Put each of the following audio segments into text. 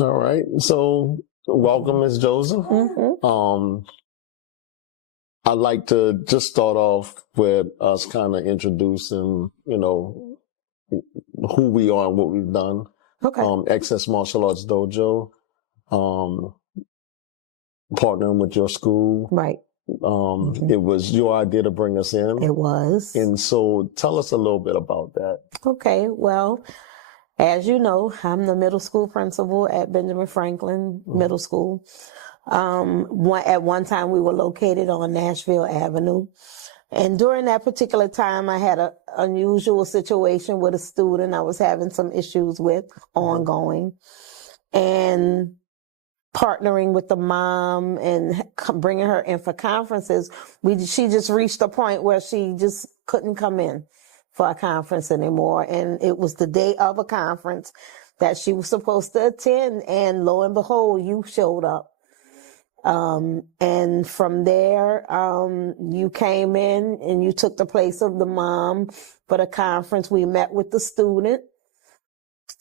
All right. So welcome, Ms. Joseph. I'd like to just start off with us kind of introducing, who we are and what we've done. Okay. Excess Martial Arts Dojo, partnering with your school. Right. It was your idea to bring us in. It was. And so tell us a little bit about that. Okay. Well, as you know, I'm the middle school principal at Benjamin Franklin Middle School. At one time, we were located on Nashville Avenue. And during that particular time, I had an unusual situation with a student I was having some issues with ongoing. And partnering with the mom and bringing her in for conferences, she just reached a point where she just couldn't come in for a conference anymore. And it was the day of a conference that she was supposed to attend. And lo and behold, you showed up. And from there, you came in and you took the place of the mom for the conference. We met with the student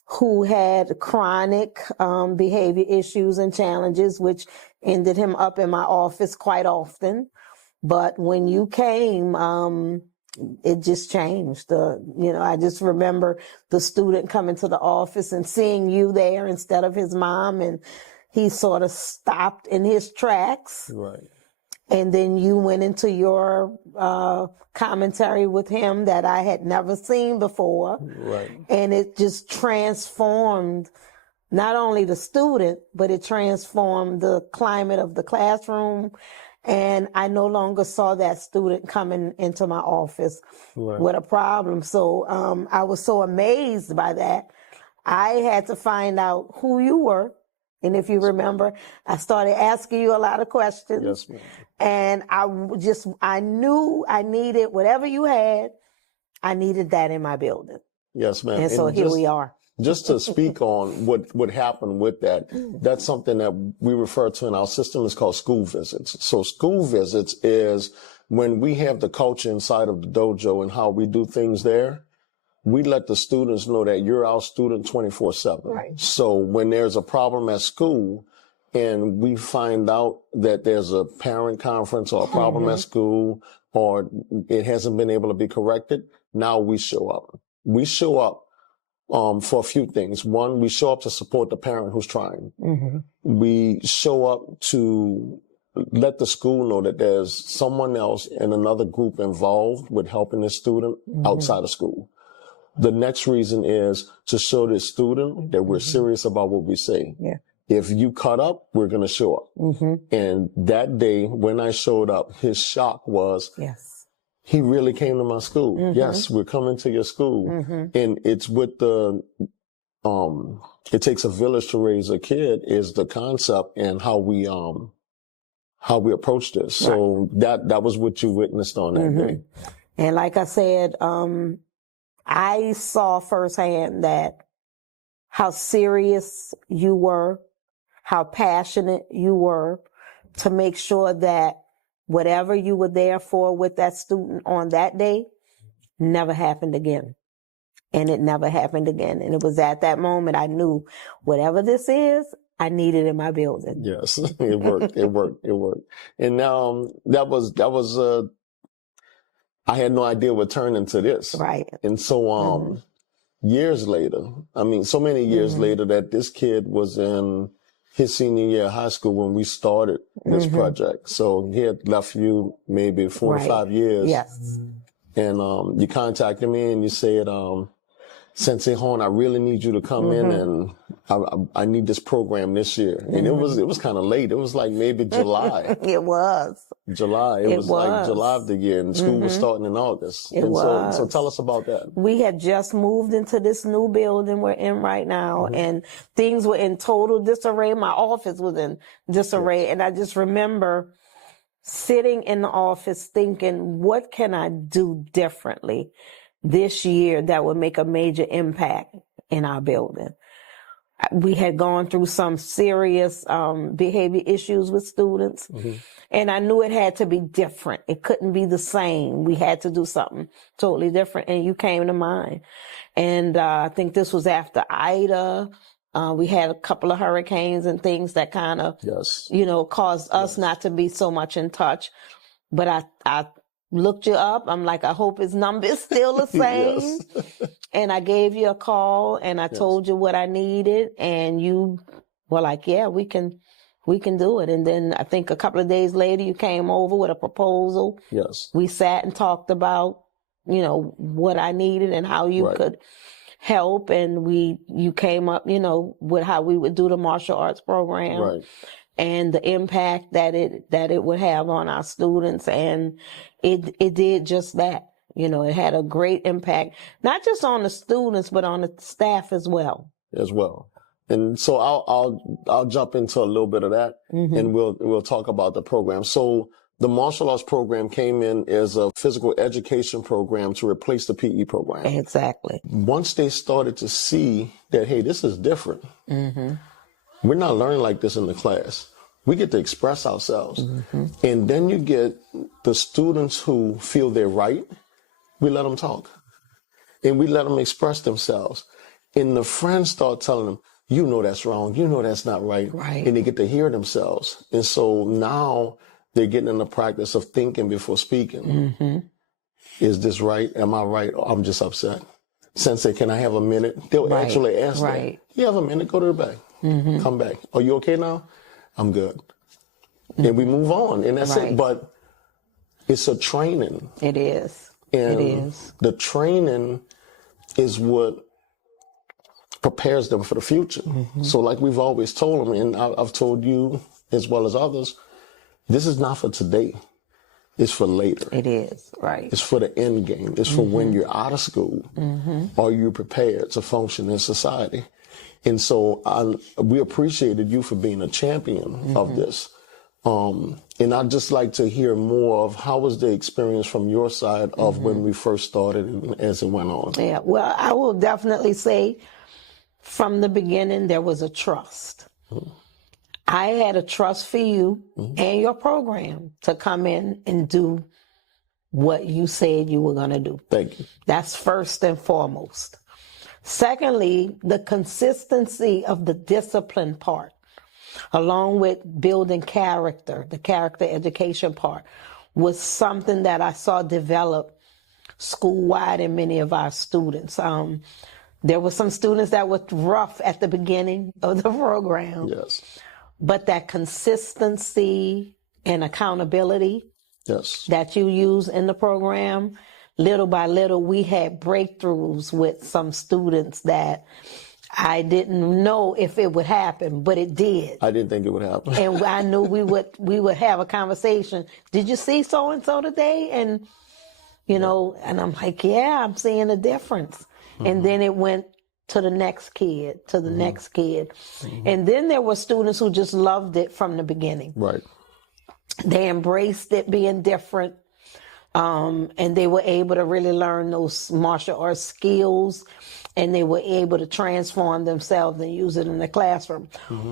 who had chronic behavior issues and challenges, which ended him up in my office quite often. But when you came, it just changed. I just remember the student coming to the office and seeing you there instead of his mom, and he sort of stopped in his tracks. Right. And then you went into your commentary with him that I had never seen before. Right. And it just transformed not only the student, but it transformed the climate of the classroom. And I no longer saw that student coming into my office with a problem. So I was so amazed by that. I had to find out who you were. And if you remember, I started asking you a lot of questions. Yes, ma'am. And I knew I needed whatever you had. I needed that in my building. Yes, ma'am. And so here we are. Just to speak on what happened with that, that's something that we refer to in our system is called school visits. So school visits is when we have the culture inside of the dojo and how we do things there. We let the students know that you're our student 24/7. Right. So when there's a problem at school and we find out that there's a parent conference or a problem at school or it hasn't been able to be corrected, now we show up. We show up for a few things. One, we show up to support the parent who's trying. We show up to let the school know that there's someone else in another group involved with helping the student outside of school. The next reason is to show the student that we're serious about what we say. Yeah. If you cut up, we're going to show up. And that day when I showed up, his shock was, he really came to my school. Yes, we're coming to your school. And it's with the, it takes a village to raise a kid is the concept and how we approach this. So that was what you witnessed on that day. And like I said, I saw firsthand that how serious you were, how passionate you were to make sure that whatever you were there for with that student on that day never happened again. And it never happened again. And it was at that moment I knew whatever this is, I need it in my building. Yes, it worked. It worked. And that was I had no idea what turned into this. Right. And so, years later, so many years later that this kid was in his senior year of high school when we started this project. So he had left you maybe 4 to 5 years. Yes. And, you contacted me and you said, Sensei Horne, I really need you to come in and I need this program this year. And it was kind of late. It was like maybe July. It was. July. It was like July of the year and school was starting in August. So tell us about that. We had just moved into this new building we're in right now and things were in total disarray. My office was in disarray. And I just remember sitting in the office thinking, what can I do differently this year that would make a major impact in our building? We had gone through some serious behavior issues with students, and I knew it had to be different. It couldn't be the same. We had to do something totally different, and you came to mind. And I think this was after Ida. We had a couple of hurricanes and things that kind of, Yes. caused us not to be so much in touch. But I looked you up. I'm like, I hope his number is still the same. Yes. And I gave you a call and I told you what I needed. And you were like, yeah, we can do it. And then I think a couple of days later, you came over with a proposal. Yes. We sat and talked about, what I needed and how you could help. And you came up, with how we would do the martial arts program. Right. And the impact that it would have on our students. And it did just that. It had a great impact, not just on the students, but on the staff as well. As well. And so I'll jump into a little bit of that, and we'll talk about the program. So the martial arts program came in as a physical education program to replace the PE program. Exactly. Once they started to see that, hey, this is different. We're not learning like this in the class. We get to express ourselves. And then you get the students who feel they're right. We let them talk. And we let them express themselves. And the friends start telling them, that's wrong. That's not right. Right. And they get to hear themselves. And so now they're getting in the practice of thinking before speaking. Is this right? Am I right? Or I'm just upset. Sensei, can I have a minute? They'll actually ask that. You have a minute? Go to the back. Come back. Are you okay now? I'm good. And we move on. And that's it. But it's a training. It is. And it is. The training is what prepares them for the future. So like we've always told them, and I've told you as well as others, this is not for today. It's for later. It is, right. It's for the end game. It's for when you're out of school. Are you prepared to function in society? And so we appreciated you for being a champion of this. And I'd just like to hear more of how was the experience from your side of when we first started and as it went on. Yeah, well, I will definitely say from the beginning, there was a trust. I had a trust for you and your program to come in and do what you said you were going to do. Thank you. That's first and foremost. Secondly, the consistency of the discipline part, along with building character, the character education part, was something that I saw develop school-wide in many of our students. There were some students that were rough at the beginning of the program. Yes. But that consistency and accountability that you use in the program, little by little, we had breakthroughs with some students that I didn't know if it would happen, but it did. I didn't think it would happen. And I knew we would have a conversation. Did you see so-and-so today? And, and I'm like, yeah, I'm seeing a difference. And then it went to the next kid, to the next kid. And then there were students who just loved it from the beginning. Right. They embraced it being different. And they were able to really learn those martial arts skills, and they were able to transform themselves and use it in the classroom.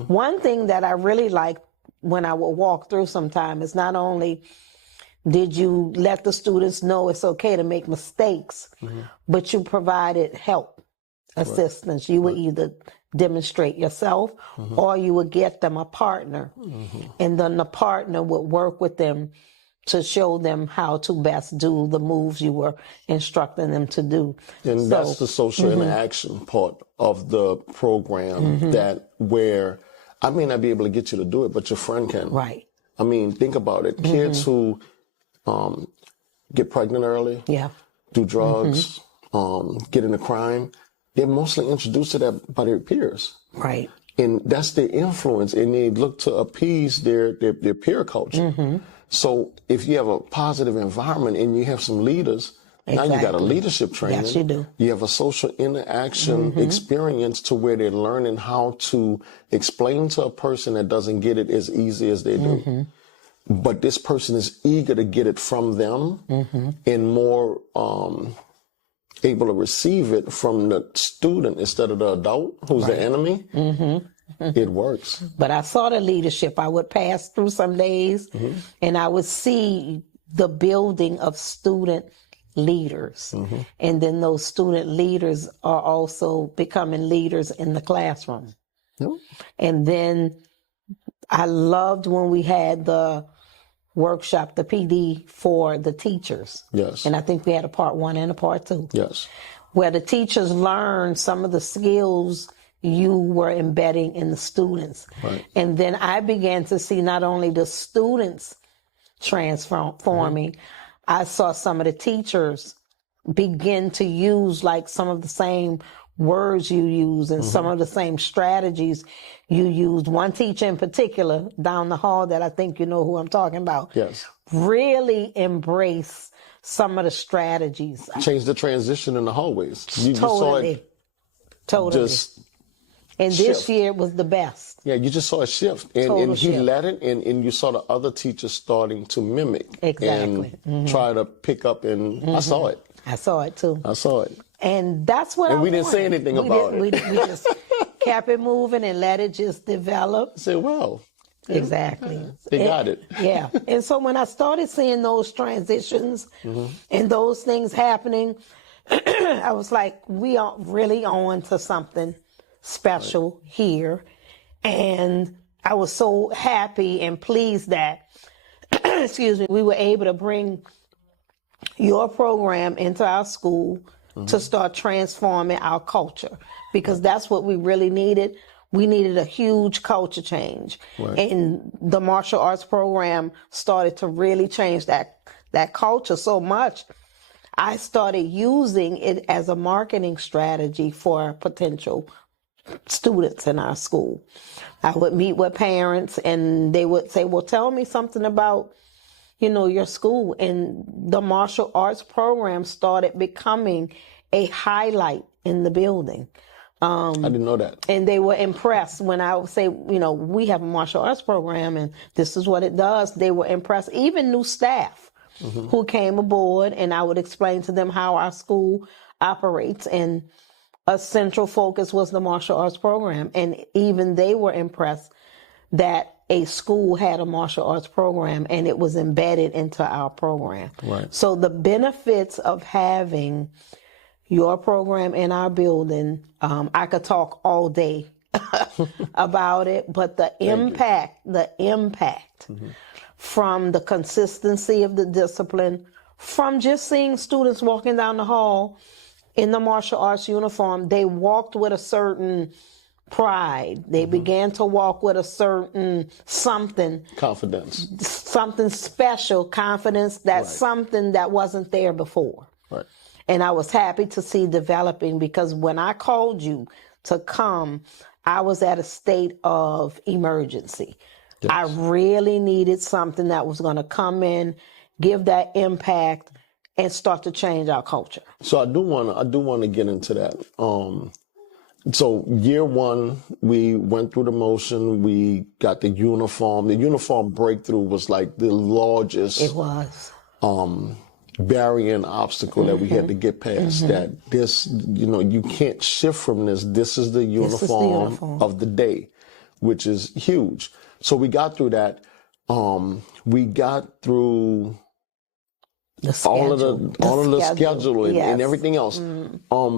One thing that I really liked when I would walk through sometime is not only did you let the students know it's okay to make mistakes, but you provided help, assistance. You would either demonstrate yourself or you would get them a partner. And then the partner would work with them to show them how to best do the moves you were instructing them to do. And that's the social interaction part of the program that where I may not be able to get you to do it, but your friend can. Right. I mean, think about it. Kids who get pregnant early, do drugs, get into crime, they're mostly introduced to that by their peers. Right. And that's their influence, and they look to appease their peer culture. So if you have a positive environment and you have some leaders, now you got a leadership training. Yes, you do. You have a social interaction experience to where they're learning how to explain to a person that doesn't get it as easy as they do. But this person is eager to get it from them and more able to receive it from the student instead of the adult who's the enemy. It works. But I saw the leadership. I would pass through some days and I would see the building of student leaders. And then those student leaders are also becoming leaders in the classroom. Yep. And then I loved when we had the workshop, the PD for the teachers. Yes. And I think we had a part 1 and a part 2. Yes. Where the teachers learned some of the skills you were embedding in the students. Right. And then I began to see not only the students transforming, I saw some of the teachers begin to use like some of the same words you use and some of the same strategies you used. One teacher in particular down the hall that I think you know who I'm talking about. Yes. Really embrace some of the strategies. Change the transition in the hallways. You saw it Totally. just And this year was the best. Yeah, you just saw a shift. And he shift. led it, and you saw the other teachers starting to mimic. Exactly. And try to pick up, and I saw it. I saw it too. I saw it. And that's what And I we didn't say wanted. anything about it. We just kept it moving and let it just develop. I said, well, Exactly. they got it. Yeah. And so when I started seeing those transitions and those things happening, I was like, we are really on to something special here. And I was so happy and pleased that, excuse me, we were able to bring your program into our school to start transforming our culture, because that's what we really needed. We needed a huge culture change. Right. And the martial arts program started to really change that culture so much. I started using it as a marketing strategy for potential students in our school. I would meet with parents and they would say, well, tell me something about, your school. And the martial arts program started becoming a highlight in the building. I didn't know that. And they were impressed when I would say, we have a martial arts program and this is what it does. They were impressed. Even new staff who came aboard, and I would explain to them how our school operates. And a central focus was the martial arts program. And even they were impressed that a school had a martial arts program and it was embedded into our program. Right. So the benefits of having your program in our building, I could talk all day about it, but the impact from the consistency of the discipline, from just seeing students walking down the hall in the martial arts uniform, they walked with a certain pride. They began to walk with a certain something special, confidence, that's something that wasn't there before. Right. And I was happy to see developing, because when I called you to come, I was at a state of emergency. Yes. I really needed something that was going to come in, give that impact, and start to change our culture. So I do want to get into that. So year one, we went through the motion. We got the uniform. The uniform breakthrough was like the largest. It was. Barrier and obstacle that we had to get past. That this, you can't shift from this. This is the uniform of the day, which is huge. So we got through that. We got through all of the scheduling and everything else.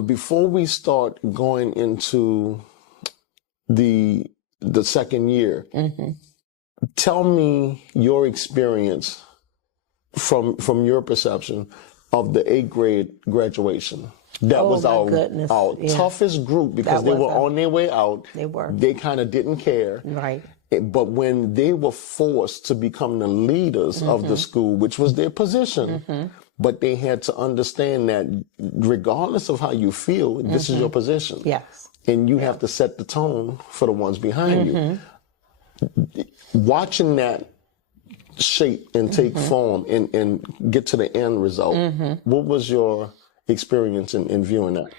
Before we start going into the second year, tell me your experience from your perception of the 8th grade graduation. That was our toughest group, because they were on their way out. They were. They kind of didn't care. Right. But when they were forced to become the leaders of the school, which was their position, but they had to understand that regardless of how you feel, this is your position. Yes. And you have to set the tone for the ones behind you. Watching that shape and take form and get to the end result, what was your experience in viewing that?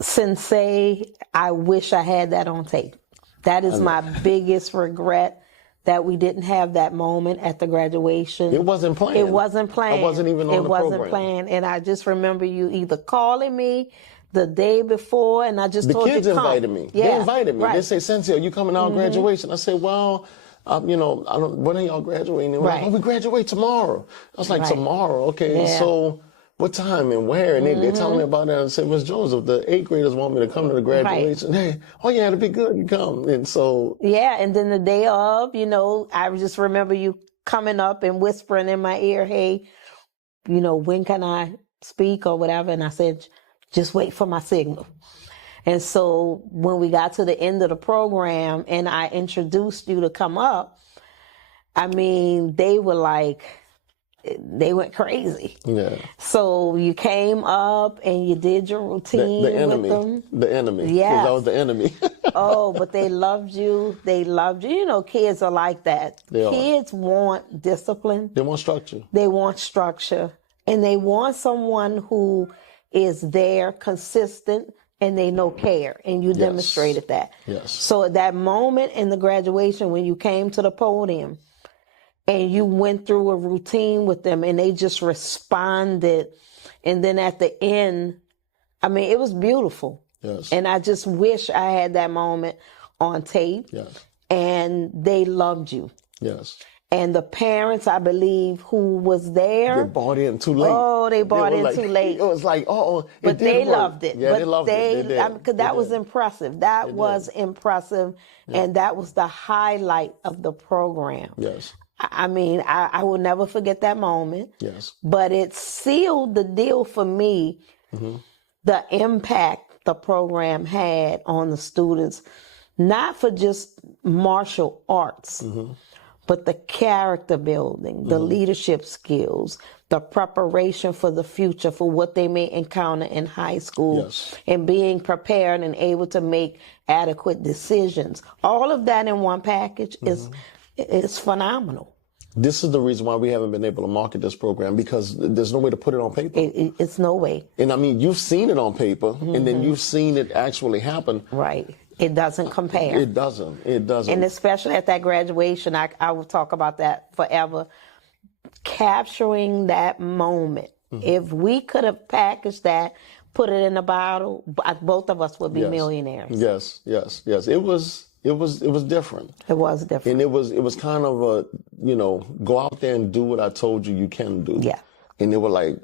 Sensei, I wish I had that on tape. That is my biggest regret, that we didn't have that moment at the graduation. It wasn't planned. It wasn't planned. I wasn't even on the program. It wasn't planned. And I just remember you either calling me the day before, and I just told you to come. The kids invited me. Yeah, they invited me. Right. They say, Sensei, are you coming to our graduation? I said, well, I don't. When are y'all graduating? They were like, oh, we graduate tomorrow. I was like, tomorrow? Okay. Yeah. So what time and where? And they're telling me about that. I said, Miss Joseph, the 8th graders want me to come to the graduation. Hey, oh yeah, it'll be good. You come. And so. Yeah. And then the day of, you know, I just remember you coming up and whispering in my ear, hey, you know, when can I speak or whatever? And I said, just wait for my signal. And so when we got to the end of the program and I introduced you to come up, I mean, they were like, they went crazy. Yeah. So you came up and you did your routine The enemy. with them. The enemy. Yes. That was the enemy. Oh, but they loved you. They loved you. You know, kids are like that. Kids want discipline. They want structure. They want structure. And they want someone who is there, consistent, and they know care. And you demonstrated that. Yes. So at that moment in the graduation, when you came to the podium, and you went through a routine with them and they just responded. And then at the end, I mean, it was beautiful. Yes. And I just wish I had that moment on tape. Yes. And they loved you. Yes. And the parents, I believe, who was there. They bought in too late. Oh, they bought in too late. It was like, oh, but they loved it. Yeah, but they loved it. They did. Because that was impressive. That was impressive. Yeah. And that was the highlight of the program. Yes. I mean, I will never forget that moment. Yes. But it sealed the deal for me, the impact the program had on the students, not for just martial arts, but the character building, the leadership skills, the preparation for the future, for what they may encounter in high school, and being prepared and able to make adequate decisions. All of that in one package is phenomenal. This is the reason why we haven't been able to market this program, because there's no way to put it on paper. It's no way. And I mean, you've seen it on paper, and then you've seen it actually happen. Right. It doesn't compare. It doesn't. It doesn't. And especially at that graduation, I will talk about that forever. Capturing that moment. If we could have packaged that, put it in a bottle, both of us would be millionaires. Yes, yes, yes. It was different. It was different. And it was kind of a, go out there and do what I told you can do. Yeah. And they were like,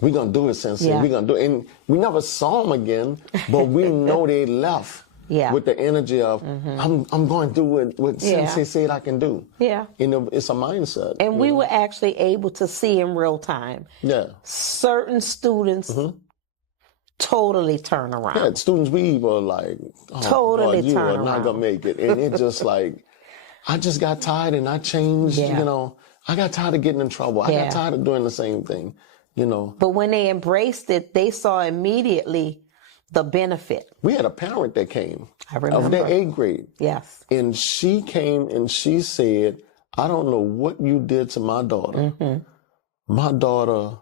we're going to do it, Sensei. Yeah. We're going to do it. And we never saw them again, but we know they left with the energy of, I'm going to do what Sensei said I can do. Yeah. And it's a mindset. And we were actually able to see in real time. Yeah. Certain students totally turn around. Yeah, students, we were like, totally you turn are around. not going to make it. And it just like, I just got tired and I changed, I got tired of getting in trouble. I got tired of doing the same thing, But when they embraced it, they saw immediately the benefit. We had a parent that came. I remember. Of their 8th grade. Yes. And she came and she said, I don't know what you did to my daughter. My daughter,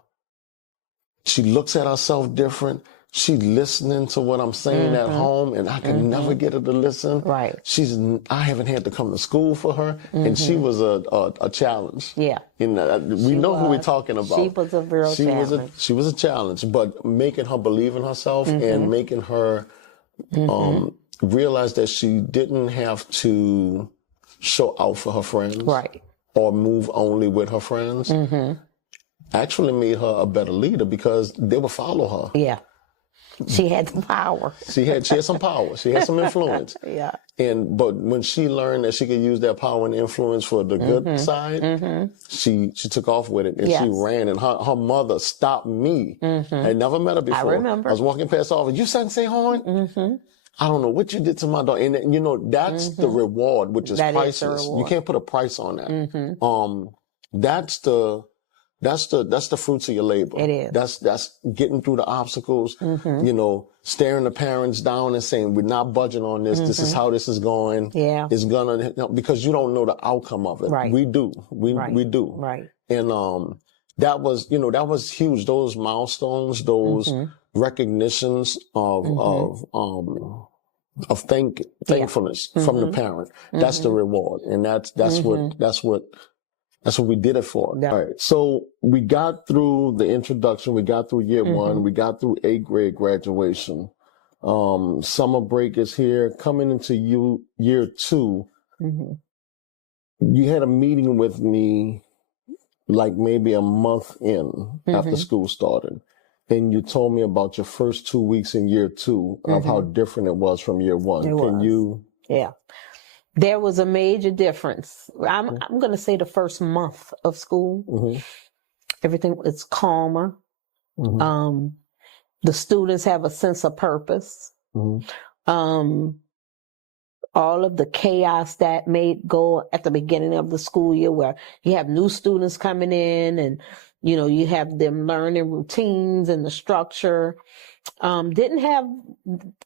she looks at herself different. She listening to what I'm saying at home, and I can never get her to listen. Right. I haven't had to come to school for her, and she was a challenge. Yeah. And we know who we're talking about. She was a real challenge. She was a challenge, but making her believe in herself and making her realize that she didn't have to show out for her friends. Right. Or move only with her friends. Actually made her a better leader, because they would follow her. Yeah. She had the power. She had some power. She had some influence. Yeah. But when she learned that she could use that power and influence for the good side, she took off with it, and she ran. And her mother stopped me. I never met her before. I remember. I was walking past the office. You Sensei Horne? I don't know what you did to my daughter. And that's the reward, which is priceless. You can't put a price on that. That's the fruits of your labor. It is. That's getting through the obstacles, staring the parents down and saying, we're not budging on this. This is how this is going. Yeah. It's gonna, because you don't know the outcome of it. Right. We do. We do. Right. And, that was huge. Those milestones, those recognitions of thankfulness from the parent. That's the reward. And that's what we did it for. Yeah. All right. So we got through the introduction. We got through year one. We got through 8th grade graduation. Summer break is here. Coming into year two, you had a meeting with me like maybe a month in after school started. and you told me about your first 2 weeks in year 2 of how different it was from year 1. Yeah. There was a major difference. I'm going to say the first month of school, everything was calmer. The students have a sense of purpose. All of the chaos that may go at the beginning of the school year, where you have new students coming in and, you know, you have them learning routines and the structure, didn't have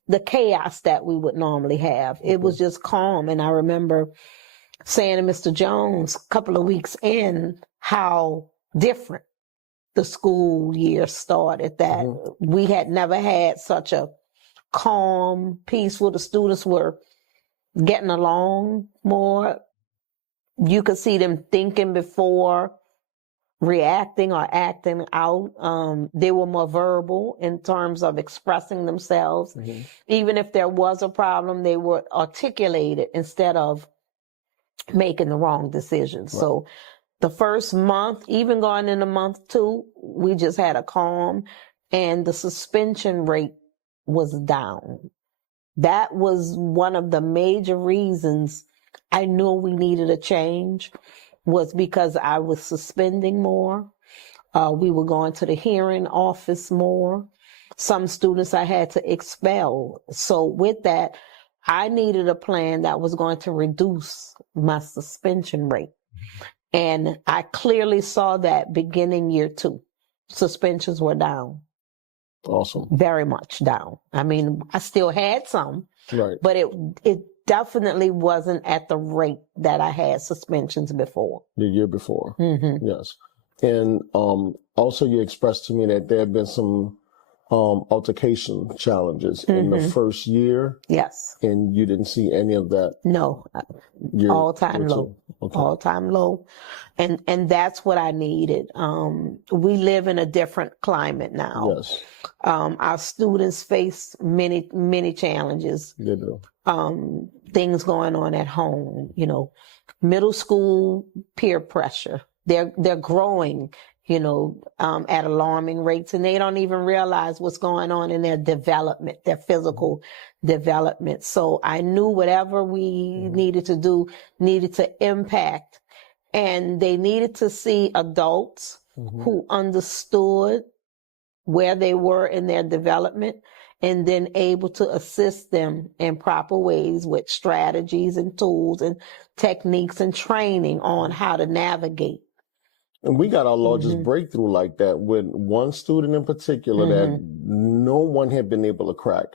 the chaos that we would normally have. It was just calm. And I remember saying to Mr. Jones a couple of weeks in how different the school year started, that we had never had such a calm, peaceful. The students were getting along more. You could see them thinking before reacting or acting out. They were more verbal in terms of expressing themselves. Even if there was a problem, they were articulated instead of making the wrong decisions. Right. So the first month, even going into month 2, we just had a calm, and the suspension rate was down. That was one of the major reasons I knew we needed a change, was because I was suspending more. We were going to the hearing office more. Some students I had to expel. So with that, I needed a plan that was going to reduce my suspension rate. And I clearly saw that beginning year 2. Suspensions were down. Awesome. Very much down. I mean, I still had some, right, but it definitely wasn't at the rate that I had suspensions before. The year before. Yes. And also you expressed to me that there had been some altercation challenges in the first year. Yes. And you didn't see any of that? No. All time low. Okay. All time low. And that's what I needed. We live in a different climate now. Yes. Our students face many challenges. They do. Things going on at home, you know, middle school peer pressure. They're growing, you know, at alarming rates, and they don't even realize what's going on in their development, their physical development. So I knew whatever we needed to do needed to impact, and they needed to see adults who understood where they were in their development, and then able to assist them in proper ways with strategies and tools and techniques and training on how to navigate. And we got our largest breakthrough like that with one student in particular that no one had been able to crack.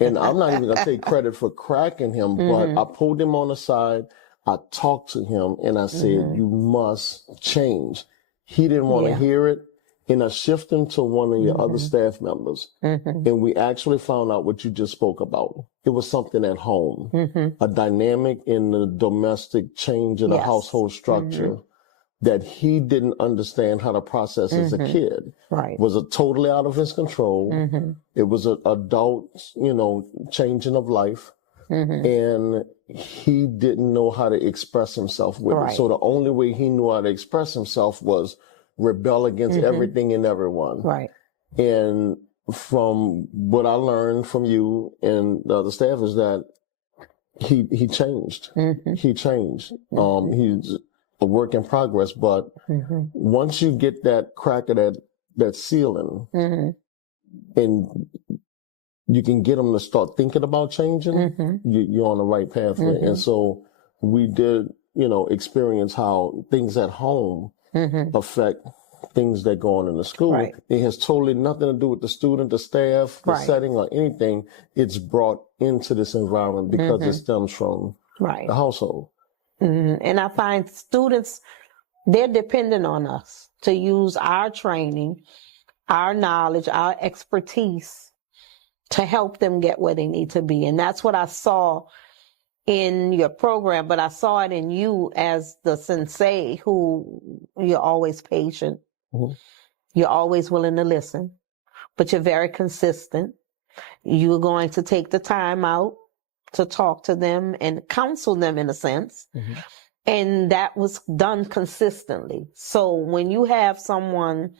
And I'm not even going to take credit for cracking him, but I pulled him on the side, I talked to him, and I said, you must change. He didn't want to hear it. And I shifted him to one of your other staff members. And we actually found out what you just spoke about. It was something at home, a dynamic in the domestic change in the household structure that he didn't understand how to process as a kid. Right. Was totally out of his control. It was an adult, you know, changing of life. And he didn't know how to express himself with it. So the only way he knew how to express himself was rebel against everything and everyone. Right. And from what I learned from you and the other staff is that he changed. He changed. He's a work in progress, but once you get that crack of that ceiling, and you can get them to start thinking about changing, you're on the right pathway. And so we did, you know, experience how things at home affect things that go on in the school. Right. It has totally nothing to do with the student, the staff, the setting, or anything. It's brought into this environment because it stems from the household. And I find students, they're dependent on us to use our training, our knowledge, our expertise to help them get where they need to be. And that's what I saw in your program, but I saw it in you as the sensei, who you're always patient. You're always willing to listen, but you're very consistent. You're going to take the time out to talk to them and counsel them in a sense. And that was done consistently. So when you have someone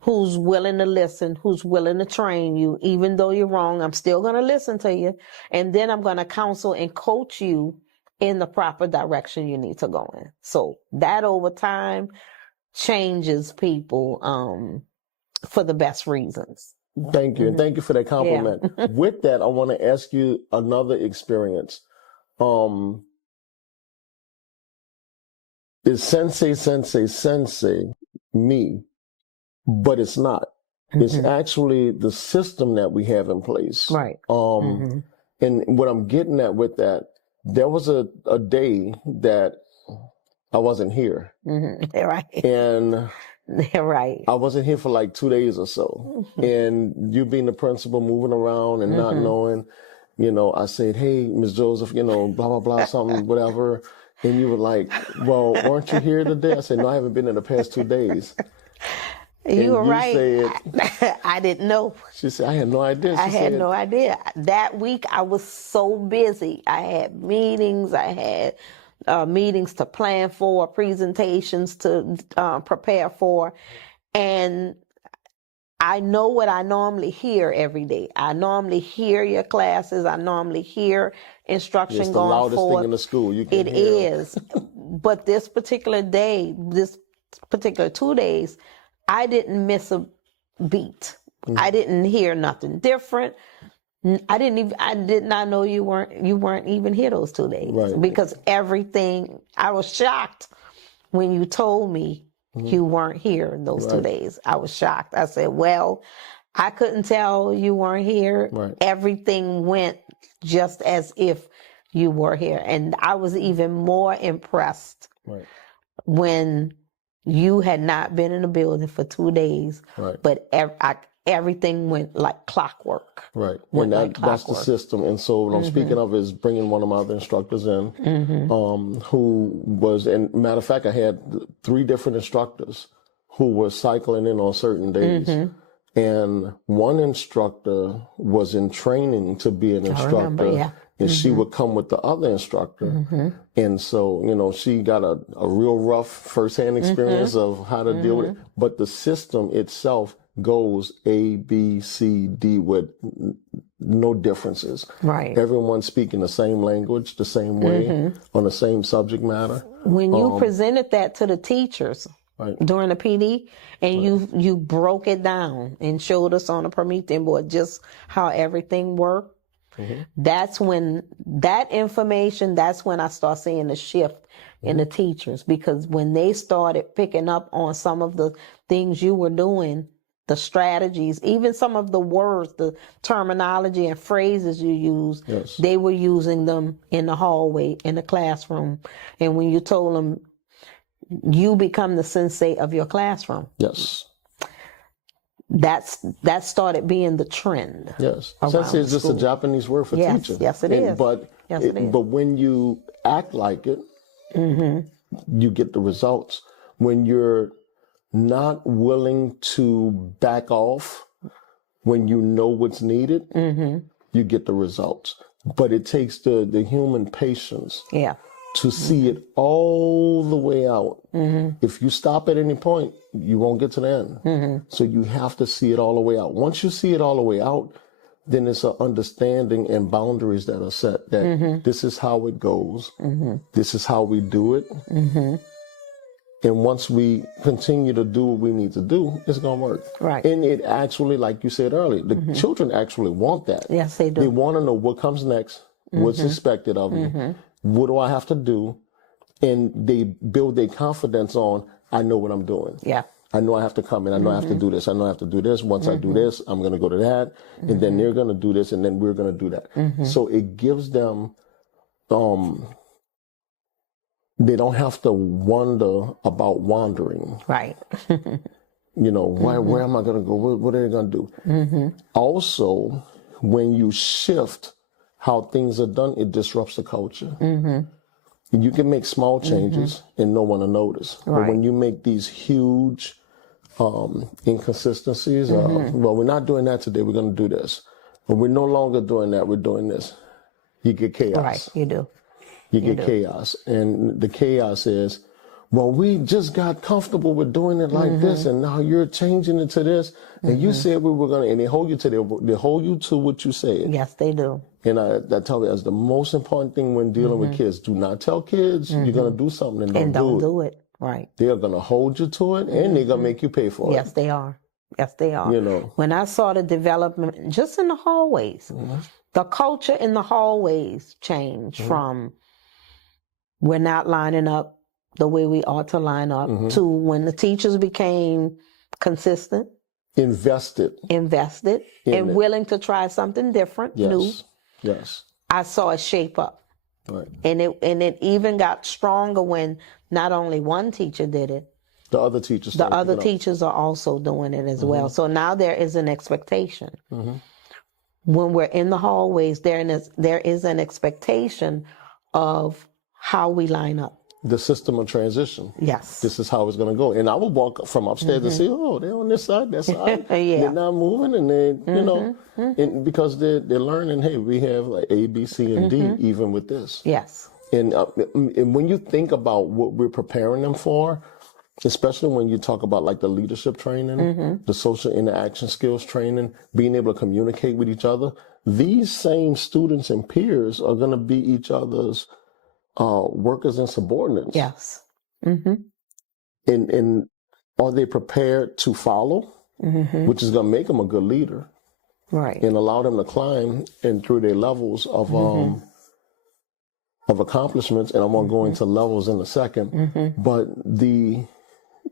who's willing to listen, who's willing to train you. Even though you're wrong, I'm still going to listen to you. And then I'm going to counsel and coach you in the proper direction you need to go in. So that over time changes people for the best reasons. Thank you. And thank you for that compliment. Yeah. With that, I want to ask you another experience. Is sensei me, but it's not. It's actually the system that we have in place. Right. And what I'm getting at with that, there was a day that I wasn't here. Right. And right. I wasn't here for like 2 days or so. And you being the principal, moving around and not knowing, I said, hey, Ms. Joseph, blah, blah, blah, something, whatever. And you were like, well, weren't you here today? I said, no, I haven't been in the past 2 days. You were right. Said, I didn't know. She said, I had no idea. I had no idea. That week I was so busy. I had meetings. I had meetings to plan for, presentations to prepare for. And I know what I normally hear every day. I normally hear your classes. I normally hear instruction going forward. It's the loudest thing in the school. You can hear. It hear. is. But this particular day, this particular 2 days, I didn't miss a beat. I didn't hear nothing different. I did not know you weren't even here those 2 days. Right. Because everything, I was shocked when you told me you weren't here those 2 days. I was shocked. I said, well, I couldn't tell you weren't here. Right. Everything went just as if you were here. And I was even more impressed when you had not been in the building for 2 days, but everything went like clockwork. Right. And that's the system. And so what I'm speaking of is bringing one of my other instructors in, who was, and matter of fact, I had 3 different instructors who were cycling in on certain days. And one instructor was in training to be an instructor. I remember, and she would come with the other instructor. And so, she got a real rough firsthand experience of how to deal with it. But the system itself goes A, B, C, D with no differences. Right. Everyone's speaking the same language, the same way, on the same subject matter. When you presented that to the teachers during the PD, and you broke it down and showed us on a Promethean board just how everything worked, that's when that information, that's when I start seeing the shift in the teachers. Because when they started picking up on some of the things you were doing, the strategies, even some of the words, the terminology and phrases you use, they were using them in the hallway, in the classroom. And when you told them, you become the sensei of your classroom. Yes. That started being the trend. Yes. Sensei is just a Japanese word for teacher. Yes, it is. But when you act like it, you get the results. When you're not willing to back off, when you know what's needed, you get the results. But it takes the human patience to see it all the way out. If you stop at any point, you won't get to the end. So you have to see it all the way out. Once you see it all the way out, then it's an understanding and boundaries that are set that this is how it goes. This is how we do it. And once we continue to do what we need to do, it's going to work. Right. And it actually, like you said earlier, the children actually want that. Yes, they do. They want to know what comes next, what's expected of me, what do I have to do? And they build their confidence on, I know what I'm doing. Yeah. I know I have to come in. I know I have to do this. I know I have to do this. Once I do this, I'm going to go to that. And then they're going to do this. And then we're going to do that. So it gives them, they don't have to wonder about wandering. Right. Where am I going to go? What are they going to do? Also, when you shift how things are done, it disrupts the culture. You can make small changes and no one will notice. But when you make these huge inconsistencies, well, we're not doing that today, we're going to do this. But we're no longer doing that, we're doing this. You get chaos. Right, you do. You get chaos. And the chaos is well, we just got comfortable with doing it like this, and now you're changing it to this, and you said we were going to, and they hold you to what you said. Yes, they do. And I tell you, that's the most important thing when dealing with kids. Do not tell kids you're going to do something and don't do it. Right. They're going to hold you to it, and they're going to make you pay for it. Yes, they are. Yes, they are. You know. When I saw the development just in the hallways, the culture in the hallways changed from we're not lining up the way we ought to line up to when the teachers became consistent, invested, and willing to try something different, new. Yes. I saw it shape up. Right. And it even got stronger when not only one teacher did it, the other teachers are also doing it as well. So now there is an expectation. When we're in the hallways, there is an expectation of how we line up. The system of transition. Yes. This is how it's going to go. And I would walk from upstairs and say, oh, they're on this side, that side. They're not moving, and they, you know, and because they're learning, hey, we have like A, B, C, and D even with this. Yes. And when you think about what we're preparing them for, especially when you talk about like the leadership training, the social interaction skills training, being able to communicate with each other, these same students and peers are going to be each other's workers and subordinates. Yes. And are they prepared to follow, which is going to make them a good leader, right? And allow them to climb and through their levels of accomplishments. And I'm going to go into levels in a second, but the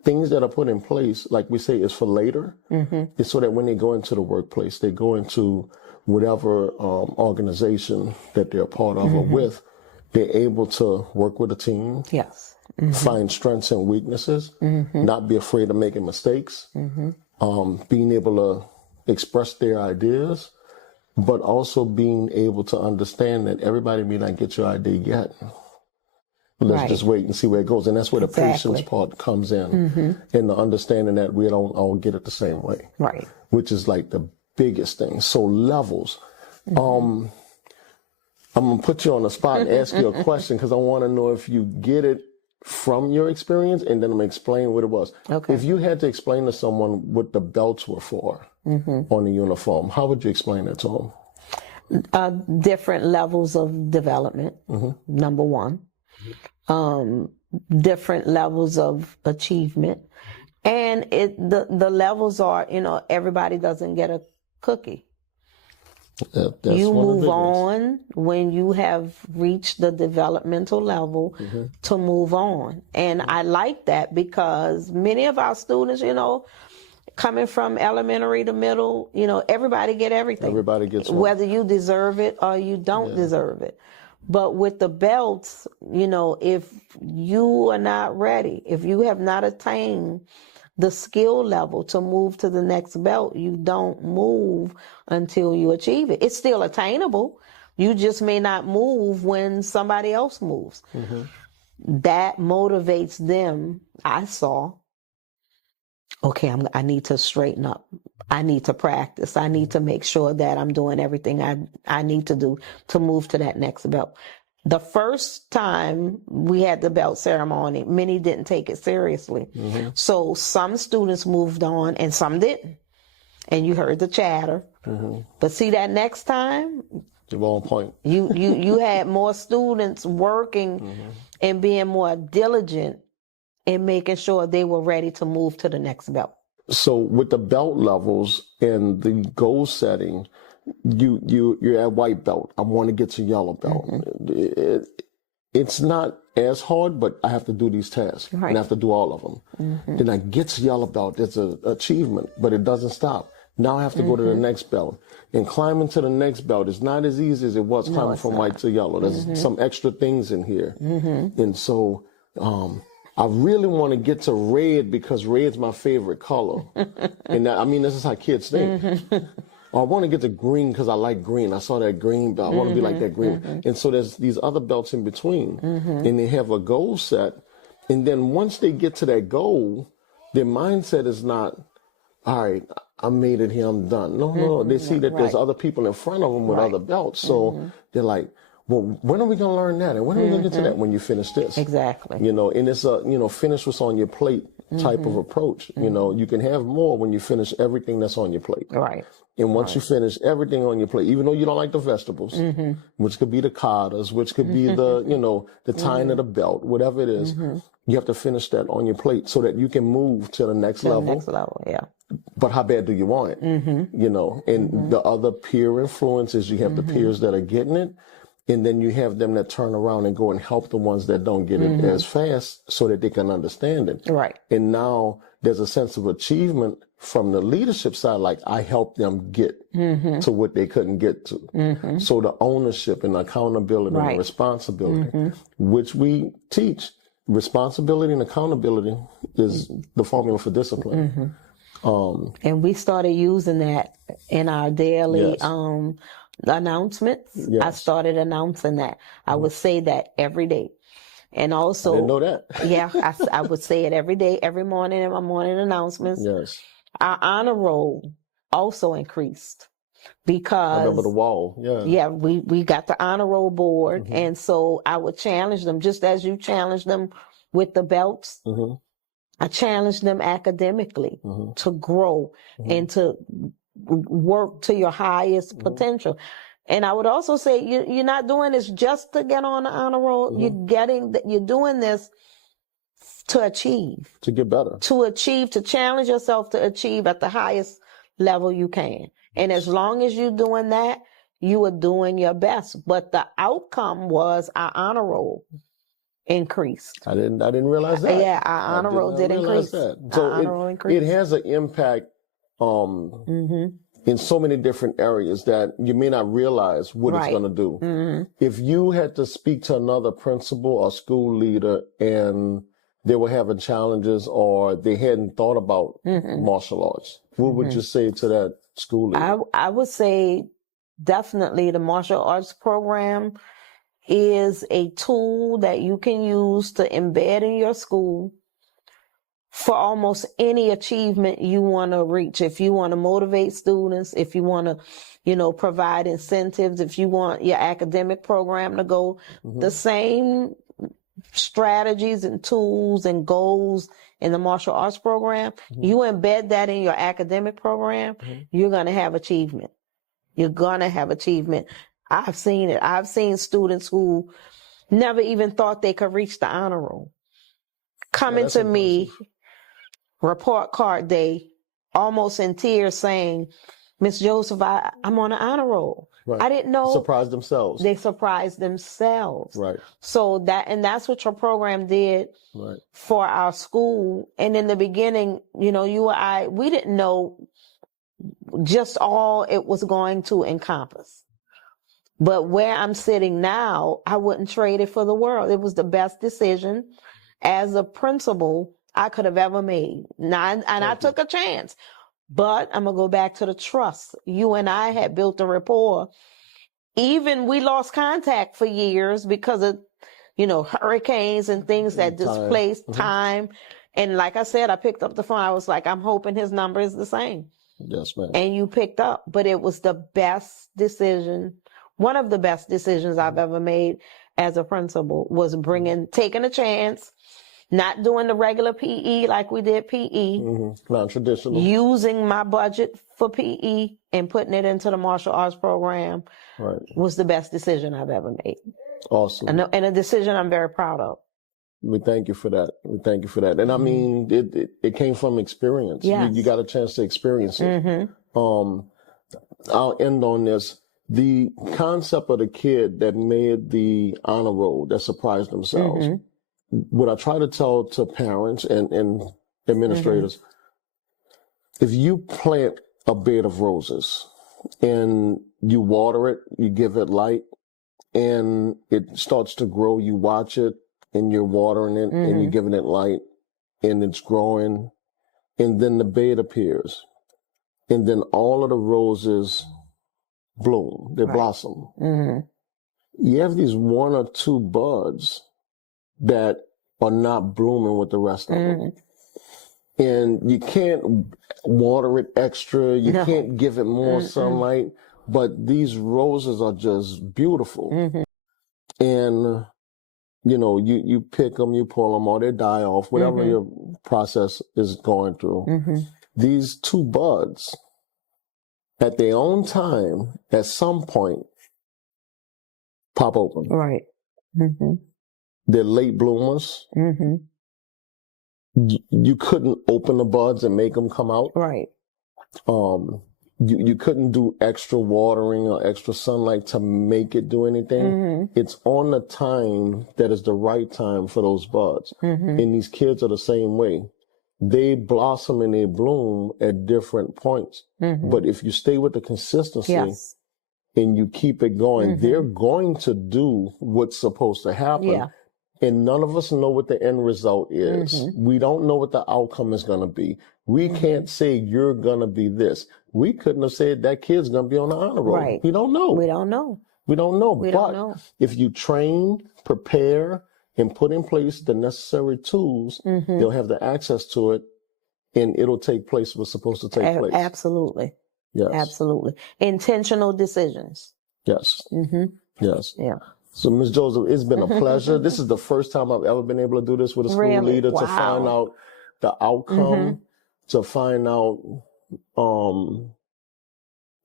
things that are put in place, like we say, is for later. It's so that when they go into the workplace, they go into whatever organization that they're part of or with, they're able to work with a team. Yes. Find strengths and weaknesses, not be afraid of making mistakes, being able to express their ideas, but also being able to understand that everybody may not get your idea yet. Let's just wait and see where it goes. And that's where the patience part comes in, and the understanding that we don't all get it the same way. Right. Which is like the biggest thing. So levels. I'm going to put you on the spot and ask you a question because I want to know if you get it from your experience, and then I'm going to explain what it was. Okay. If you had to explain to someone what the belts were for on the uniform, how would you explain it to them? Different levels of development, number one. Different levels of achievement. And the levels are, you know, everybody doesn't get a cookie. You move on when you have reached the developmental level to move on. And I like that because many of our students, you know, coming from elementary to middle, you know, everybody get everything. Everybody gets one. Whether you deserve it or you don't deserve it. But with the belts, you know, if you are not ready, if you have not attained the skill level to move to the next belt, you don't move until you achieve it. It's still attainable. You just may not move when somebody else moves. That motivates them. I saw, okay, I need to straighten up. I need to practice. I need to make sure that I'm doing everything I need to do to move to that next belt. The first time we had the belt ceremony, many didn't take it seriously. So some students moved on and some didn't. And you heard the chatter. But see, that next time, you're on point. You had more students working and being more diligent in making sure they were ready to move to the next belt. So with the belt levels and the goal setting, you're at white belt. I want to get to yellow belt. It's not as hard, but I have to do these tasks and I have to do all of them. Then I get to yellow belt. It's an achievement, but it doesn't stop. Now I have to go to the next belt, and climbing to the next belt is not as easy as it was climbing from white to yellow. There's some extra things in here. And so, I really want to get to red because red's my favorite color. And I mean, this is how kids think. Or I want to get to green because I like green. I saw that green belt. I want to be like that green. And so there's these other belts in between. And they have a goal set. And then once they get to that goal, their mindset is not, all right, I made it here, I'm done. No. They see that there's other people in front of them with other belts. So they're like, well, when are we going to learn that? And when are we going to get to that? When you finish this. Exactly. You know, and it's a, you know, finish what's on your plate type of approach. You know, you can have more when you finish everything that's on your plate. Right. And once you finish everything on your plate, even though you don't like the vegetables, which could be the cotters, which could be the, you know, the tying of the belt, whatever it is, you have to finish that on your plate so that you can move to the next level. The next level, yeah. But how bad do you want it? You know, and the other peer influences, you have the peers that are getting it, and then you have them that turn around and go and help the ones that don't get it as fast so that they can understand it. Right. And now there's a sense of achievement from the leadership side, like I helped them get to what they couldn't get to. So the ownership and accountability and responsibility, which we teach, responsibility and accountability is the formula for discipline. And we started using that in our daily announcements. Yes. I started announcing that. I would say that every day. And also, I didn't know that. Yeah, I would say it every day, every morning in my morning announcements. Yes. Our honor roll also increased because I remember the wall. Yeah. Yeah, we got the honor roll board, and so I would challenge them just as you challenge them with the belts. I challenged them academically to grow and to work to your highest potential. And I would also say you're not doing this just to get on the honor roll. You're doing this to achieve. To get better. To achieve, to challenge yourself to achieve at the highest level you can. And as long as you're doing that, you are doing your best. But the outcome was our honor roll increased. I didn't realize that. Yeah, our honor roll did increase. So it has an impact in so many different areas that you may not realize what it's going to do. If you had to speak to another principal or school leader and they were having challenges or they hadn't thought about martial arts, what would you say to that school leader? I would say definitely the martial arts program is a tool that you can use to embed in your school for almost any achievement you want to reach. If you want to motivate students, if you want to, provide incentives, if you want your academic program to go, the same strategies and tools and goals in the martial arts program, you embed that in your academic program, you're going to have achievement. You're going to have achievement. I've seen it. I've seen students who never even thought they could reach the honor roll coming to me, report card day, almost in tears saying, Miss Joseph, I'm on the honor roll. Right. I didn't know. Surprised themselves. They surprised themselves. Right. So that's what your program did for our school. And in the beginning, you or I, we didn't know just all it was going to encompass. But where I'm sitting now, I wouldn't trade it for the world. It was the best decision as a principal I could have ever made. Now, and I took a chance. But I'm going to go back to the trust. You and I had built a rapport. Even we lost contact for years because of, hurricanes and things that displaced time. And like I said, I picked up the phone. I was like, I'm hoping his number is the same. Yes, ma'am. And you picked up. But it was the best decision. One of the best decisions I've ever made as a principal was taking a chance, not doing the regular PE like we did PE. Non-traditional. Using my budget for PE and putting it into the martial arts program was the best decision I've ever made. Awesome. And a decision I'm very proud of. We thank you for that. And I mean, it came from experience. Yes. You got a chance to experience it. I'll end on this. The concept of the kid that made the honor roll, that surprised themselves. What I try to tell to parents and administrators, if you plant a bed of roses and you water it, you give it light, and it starts to grow, you watch it, and you're watering it, and you're giving it light, and it's growing, and then the bed appears, and then all of the roses bloom, they blossom. You have these one or two buds that are not blooming with the rest of them. And you can't water it extra. You can't give it more sunlight. But these roses are just beautiful. and you pick them, you pull them, or they die off, whatever your process is going through. These two buds, at their own time, at some point, pop open. Right. They're late bloomers. You couldn't open the buds and make them come out. Right. You couldn't do extra watering or extra sunlight to make it do anything. It's on the time that is the right time for those buds. And these kids are the same way. They blossom and they bloom at different points. But if you stay with the consistency and you keep it going, they're going to do what's supposed to happen. Yeah. And none of us know what the end result is. We don't know what the outcome is going to be. We can't say you're going to be this. We couldn't have said that kid's going to be on the honor roll. Right. We don't know. We don't know. We don't know. We but don't know. if you train, prepare, and put in place the necessary tools, they'll have the access to it, and it'll take place what's supposed to take place. Absolutely. Yes. Absolutely. Intentional decisions. Yes. Yes. Yeah. So, Ms. Joseph, it's been a pleasure. This is the first time I've ever been able to do this with a school leader to find out the outcome, to find out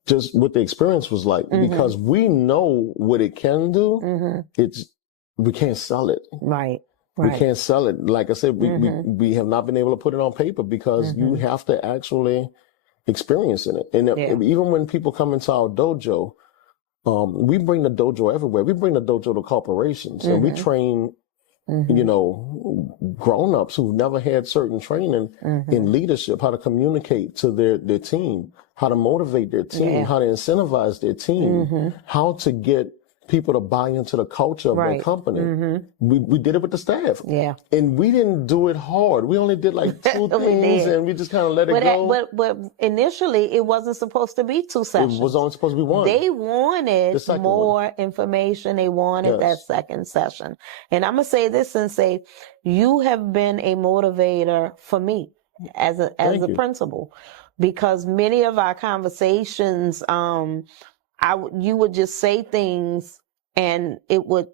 just what the experience was like. Because we know what it can do. We can't sell it. Right. We can't sell it. Like I said, we have not been able to put it on paper because you have to actually experience in it. And even when people come into our dojo, we bring the dojo everywhere. We bring the dojo to corporations and we train, grown-ups who've never had certain training in leadership, how to communicate to their team, how to motivate their team, how to incentivize their team, how to get people to buy into the culture of their company. We did it with the staff. Yeah. And we didn't do it hard. We only did like two things and we just kind of let it go. But initially it wasn't supposed to be 2 sessions. It was only supposed to be one. They wanted more information. They wanted that second session. And I'm going to say this, Sensei, you have been a motivator for me as a principal, because many of our conversations, you would just say things and it would,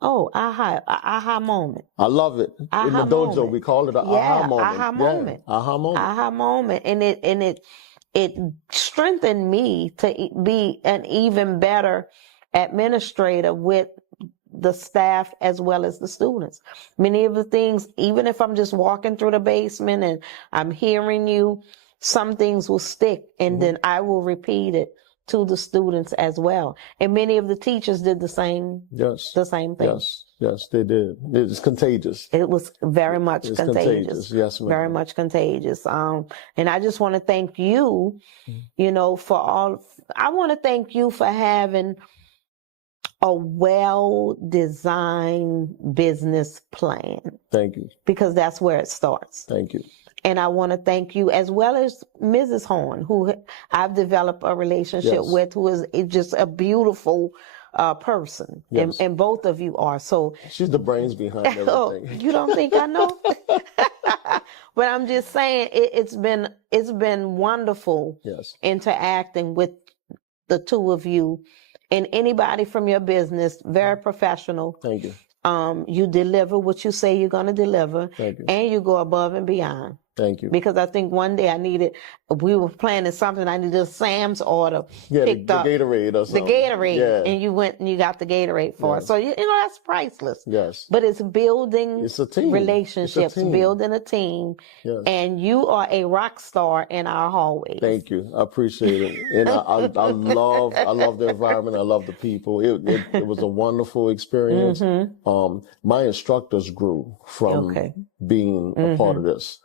aha moment. I love it. In the dojo, we call it an aha moment. Aha moment. Aha moment. Aha moment. And it strengthened me to be an even better administrator with the staff as well as the students. Many of the things, even if I'm just walking through the basement and I'm hearing you, some things will stick and then I will repeat it to the students as well. And many of the teachers did the same thing. Yes, they did. It's contagious. It was very much contagious. Yes, ma'am. Very much contagious. And I just want to thank you, I want to thank you for having a well-designed business plan. Thank you. Because that's where it starts. Thank you. And I want to thank you, as well as Mrs. Horne, who I've developed a relationship with, who is just a beautiful person. Yes. And both of you are. So she's the brains behind everything. You don't think I know? But I'm just saying it's been wonderful interacting with the two of you, and anybody from your business. Very professional. Thank you. You deliver what you say you're going to deliver. Thank you. And you go above and beyond. Thank you. Because I think one day we were planning something, I needed a Sam's order picked up. The Gatorade or something. The Gatorade. And you went and you got the Gatorade for it. So, that's priceless. Yes. But it's building a team. Relationships, building a team. Yes. And you are a rock star in our hallways. Thank you. I appreciate it. And I love the environment. I love the people. It was a wonderful experience. My instructors grew from being a part of this.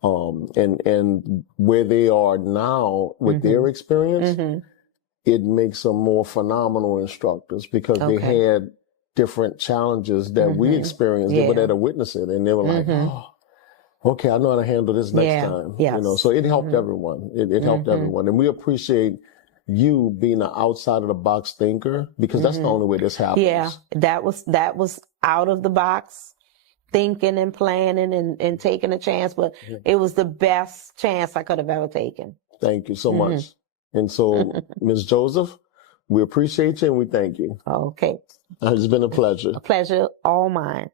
And where they are now with their experience, it makes them more phenomenal instructors because they had different challenges that we experienced. They were there to witness it, and they were like, okay, I know how to handle this next time. Yes. So it helped everyone. It helped everyone. And we appreciate you being an outside of the box thinker, because that's the only way this happens. Yeah, that was out of the box thinking and planning and taking a chance, but it was the best chance I could have ever taken. Thank you so much. And so, Ms. Joseph, We appreciate you and we thank you. Okay. It's been a pleasure. A pleasure, all mine.